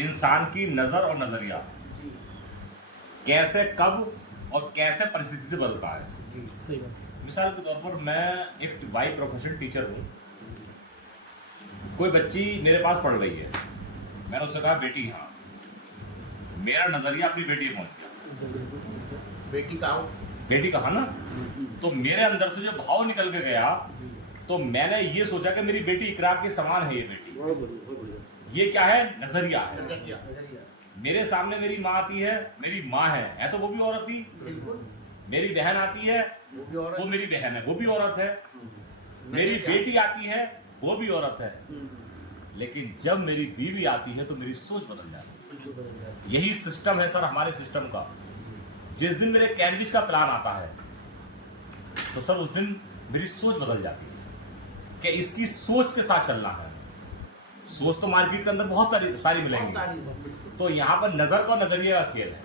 इंसान की नजर और नजरिया कैसे कब और कैसे परिस्थिति से बदलता है। सही बात। मिसाल के तौर पर मैं एक बाई प्रोफेशन टीचर हूँ। कोई बच्ची मेरे पास पढ़ रही है, मैंने उससे कहा बेटी हाँ, मेरा नजरिया अपनी बेटी पहुंच गया। बेटी कहा ना, तो मेरे अंदर से जो भाव निकल के गया, तो मैंने ये सोचा कि मेरी बेटी इकरा के समान है। ये बेटी, ये क्या है, नजरिया है। मेरे सामने मेरी माँ आती है, मेरी माँ है तो वो भी औरत ही। मेरी बहन आती है, वो मेरी बहन है, वो भी औरत है। मेरी बेटी आती है, वो भी औरत है। लेकिन जब मेरी बीवी आती है तो मेरी सोच बदल जाती है। यही सिस्टम है सर हमारे सिस्टम का। जिस दिन मेरे कैनविच का प्लान आता है तो सर उस दिन मेरी सोच बदल जाती है कि इसकी सोच के साथ चलना है। सोच तो मार्केट के अंदर बहुत सारी मिलेंगी, तो यहाँ पर नजर का नजरिए का खेल है।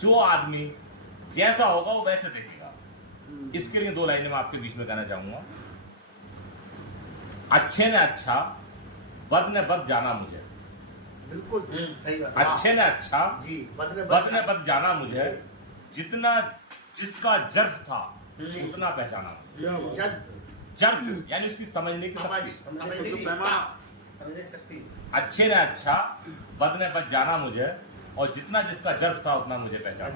जो आदमी जैसा होगा वो वैसे देखेगा। इसके लिए 2 लाइनें मैं आपके बीच में कहना चाहूंगा। अच्छे ने अच्छा, बद ने बद जाना मुझे। बिल्कुल सही बात। अच्छे ने अच्छा जी, बद ने बद जाना मुझे। जितना जिसका जर्फ था उतना पहचाना मुझे। जर्फ यानी उसकी समझने की शक्ति। अच्छे ने अच्छा, बद ने बद जाना मुझे, और जितना जिसका जर्फ था उतना मुझे पहचाना।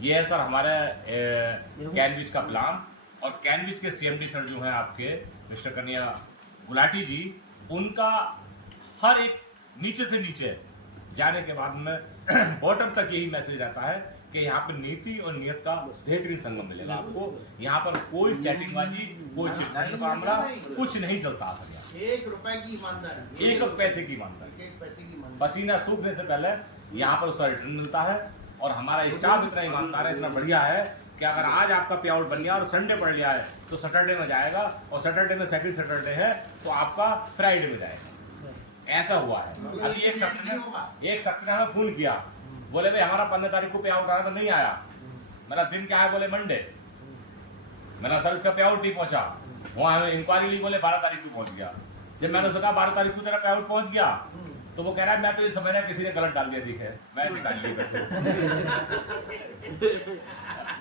ये है सर हमारे कैनविच का प्लान। और कैनविच के सीएमडी सर जो हैं आपके मिस्टर कन्हैया गुलाटी जी, उनका हर एक नीचे से नीचे जाने के बाद में बॉटम तक यही मैसेज रहता है कि यहाँ पर नीति और नियत का बेहतरीन संगम मिलेगा आपको। यहाँ पर कोई सेटिंगबाजी, कोई चिट्ठी मुकाबला कुछ नहीं चलता। 1 रुपए की ईमानदारी, 1 पैसे की ईमानदारी। पसीना सूखने से पहले यहाँ पर उसका रिटर्न मिलता है। और हमारा स्टाफ इतना ईमानदार है, इतना बढ़िया है कि अगर आज आपका पे आउट बन गया और संडे पड़ गया है तो सैटरडे में जाएगा, और सैटरडे में सेकंड सैटरडे है तो आपका फ्राइडे में जाएगा। ऐसा हुआ है। अभी एक शख्स ने हमें फोन किया, बोले भाई हमारा 15 तारीख को पे आउट आया तो नहीं आया। मेरा दिन क्या है, बोले मंडे। मेरा सर इसका पे आउट नहीं पहुंचा। वहाँ हमें इंक्वायरी ली, बोले 12 तारीख को पहुंच गया। जब मैंने उससे कहा 12 तारीख को तेरा पे आउट पहुंच गया, तो वो कह रहा है मैं तो ये समझ रहा किसी ने गलत डाल दिया, दिखे मैं निकाल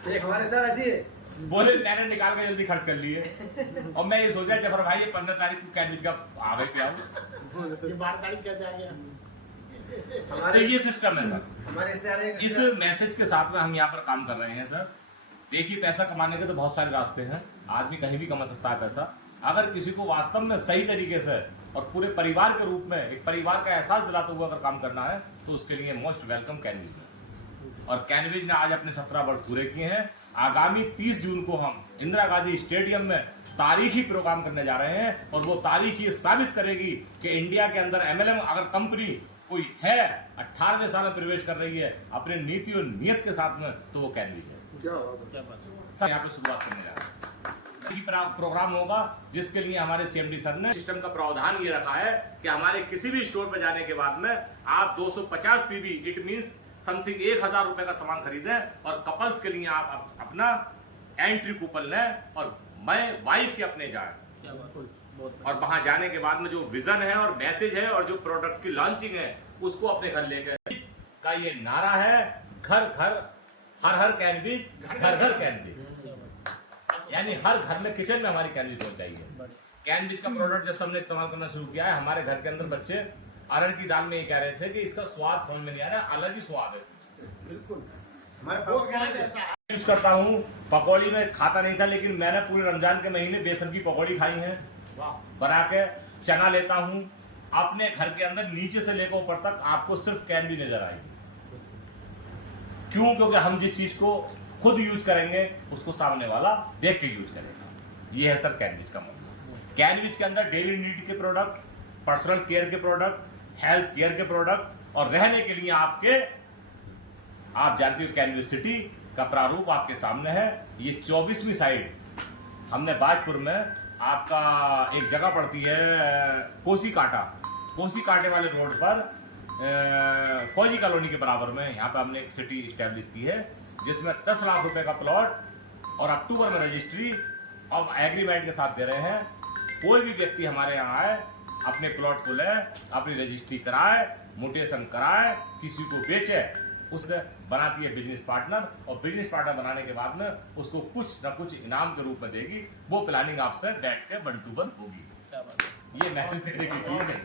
एक हमारे सर ऐसी है, बोले मैंने निकाल के जल्दी खर्च कर लिए। और मैं ये सोचा जफर भाई ये 15 तारीख को कैनविच का आ गए पे आउट, ये 12 तारीख कैसे आ गया। तो ये सिस्टम है सर। हमारे इस मैसेज के साथ में हम यहाँ पर काम कर रहे हैं सर। देखिए पैसा कमाने के तो बहुत सारे रास्ते हैं, आदमी कहीं भी कमा सकता है पैसा। अगर किसी को वास्तव में सही तरीके से और पूरे परिवार के रूप में एक परिवार का एहसास दिलाते हुए अगर काम करना है तो उसके लिए मोस्ट वेलकम कैनविच में। और कैनविच ने आज अपने 17 वर्ष पूरे किए हैं। आगामी 30 जून को हम इंदिरा गांधी स्टेडियम में तारीखी प्रोग्राम करने जा रहे हैं, और वो तारीख ये साबित करेगी कि इंडिया के अंदर एमएलएम अगर कंपनी कोई है 18वें साल में प्रवेश कर रही है अपने नीति और नियत के साथ में, तो वो कैनविच है। सर यहाँ पे शुरुआत करने जा रहे हैं। प्रोग्राम होगा जिसके लिए हमारे सीएमडी सर ने सिस्टम का प्रावधान ये रखा है कि हमारे किसी भी स्टोर पर जाने के बाद में आप 250 पीवी इट मींस समथिंग 1000 रुपए का सामान खरीदें, और कपल्स के लिए आप अपना एंट्री कूपन लें और मैं वाइफ के अपने जाए। और वहां जाने के बाद में जो विजन है और मैसेज है और जो प्रोडक्ट की लॉन्चिंग है उसको अपने घर लेकर का ये नारा है, घर घर हर कैनविच, घर घर कैनविच। यानी हर घर में किचन में हमारी कैनविच पहुंचाइए। कैनविच का प्रोडक्ट जब हमने इस्तेमाल करना शुरू किया है, हमारे घर के अंदर बच्चे अरहर की दाल में ये कह रहे थे कि इसका स्वाद समझ में नहीं आ रहा, अलग ही स्वाद है। बिल्कुल हमारे यूज करता हूँ। पकौड़ी में खाता नहीं था, लेकिन मैंने पूरे रमजान के महीने बेसन की पकौड़ी खाई है बना के। चना लेता हूँ अपने घर के अंदर, नीचे से लेकर ऊपर तक आपको सिर्फ कैनविच नजर आएगी। क्यों? क्योंकि हम जिस चीज को खुद यूज करेंगे उसको सामने वाला देख के यूज करेगा। ये है सर कैनविच का मतलब। कैनविच के अंदर डेली नीड के प्रोडक्ट, पर्सनल केयर के प्रोडक्ट, हेल्थ केयर के प्रोडक्ट, और रहने के लिए आपके, आप जानते हो कैनविच सिटी का प्रारूप आपके सामने है। ये 24वीं साइड हमने बाजपुर में, आपका एक जगह पड़ती है कोसी कांटे वाले रोड पर फौजी कॉलोनी के बराबर में, यहाँ पे हमने एक सिटी इस्टेब्लिश की है जिसमें 10 लाख रुपए का प्लॉट और अक्टूबर में रजिस्ट्री और एग्रीमेंट के साथ दे रहे हैं। कोई भी व्यक्ति हमारे यहाँ आए अपने प्लॉट को ले, अपनी रजिस्ट्री कराए, म्यूटेशन कराए, किसी को बेचे, उससे बनाती है बिजनेस पार्टनर, और बिजनेस पार्टनर बनाने के बाद में उसको कुछ ना कुछ इनाम के रूप में देगी। वो प्लानिंग आपसे बैठ के 1 to 1 होगी। ये मैसेज देने की चीज है।